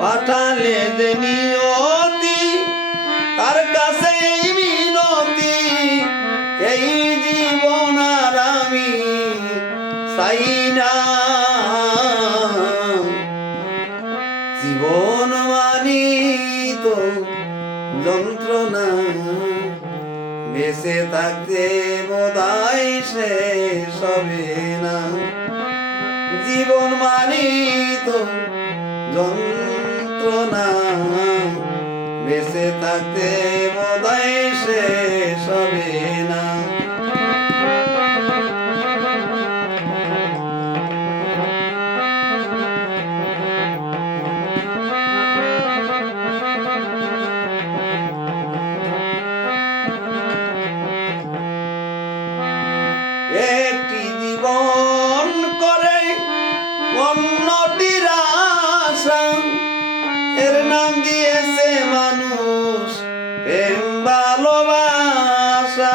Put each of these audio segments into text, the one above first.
পাঠালে যে নিয়তি তার কাছে এই মিনতি, এই জীবন আর আমি চাই না। জীবন মানি তো যন্ত্রণা, বেঁচে থাকতে বোধহয় শেষ হবে না। জীবন মানি তো যন্ত্রণা, বেঁচে থাকতে বোধহয় শেষ হবে না। একটি জীবন করে অন্যটির আশা, এর নাম দিয়েছে মানুষ প্রেম ভালোবাসা।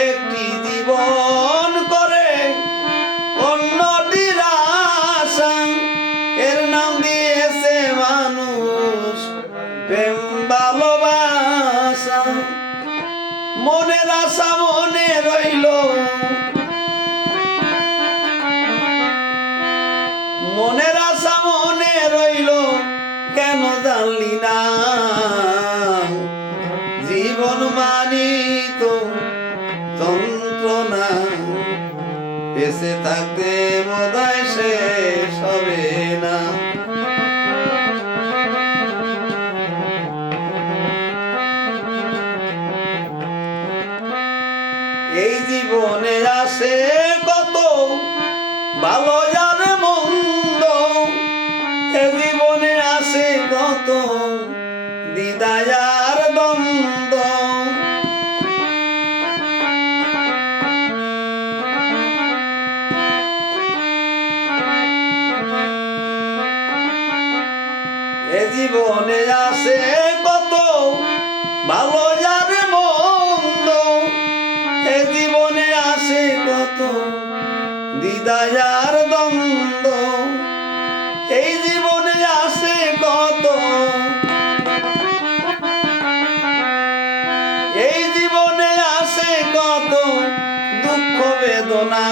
একটি জীবন করে অন্যটির আশা, এর নাম দিয়েছে মানুষ প্রেম ভালোবাসা। মনের আশা মনে রইল, মনের আশা মনে রইল, কেন জানলি না? জীবন মানি তো যন্ত্রণা, বেঁচে থাকতে বোধহয় শেষ হবে না। এই জীবনে আসে কত ভালো আর মন্দ, এই জীবনে আসে কত দ্বিধায় আর দ্বন্দ্ব। এই জীবনে আসে কত ভালো আর মন্দ, এই জীবনে আসে কত দ্বিধায় আর দ্বন্দ্ব। এই জীবনে আসে কত, এই জীবনে আসে কত দুঃখ বেদনা।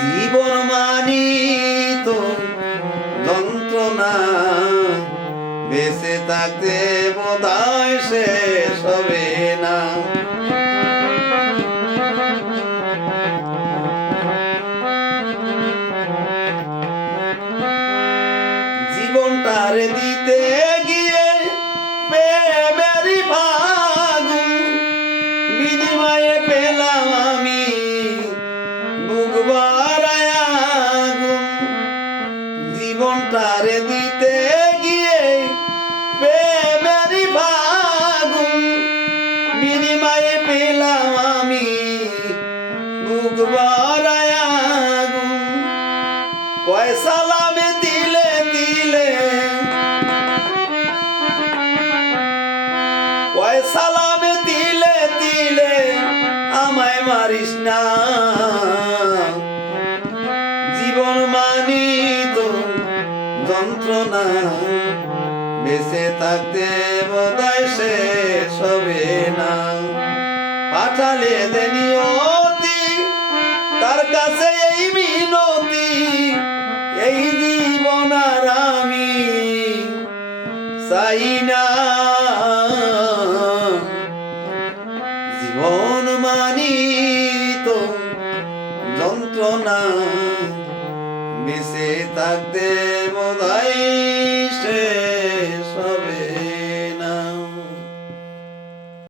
জীবন মানি তো যন্ত্রণা, বেঁচে থাকতে বোধহয় শেষ হবে না। জীবনটারে দিতে গিয়ে প্রেমেরই ফাগুন, বিনিময়ে পেলাম আমি বুক ভরায় আগুন। জীবনটারে দিতে গিয়ে প্রেমেরই ফাগুন, বিনিময়ে পেলাম আমি বুক ভরায় আগুন। কয় সালামে দিলে দিলে, কয় সালামে দিলে দিলে আমায় মারিস না। জীবন মানি তো যন্ত্রণা, বেঁচে থাকতে বোধহয় শেষ হবে না। পাঠালে যে নিয়তি তার কাছে এই মিনতি, এই জীবন আর আমি চাই না। জীবন মানি তো যন্ত্রণা, বেঁচে থাকতে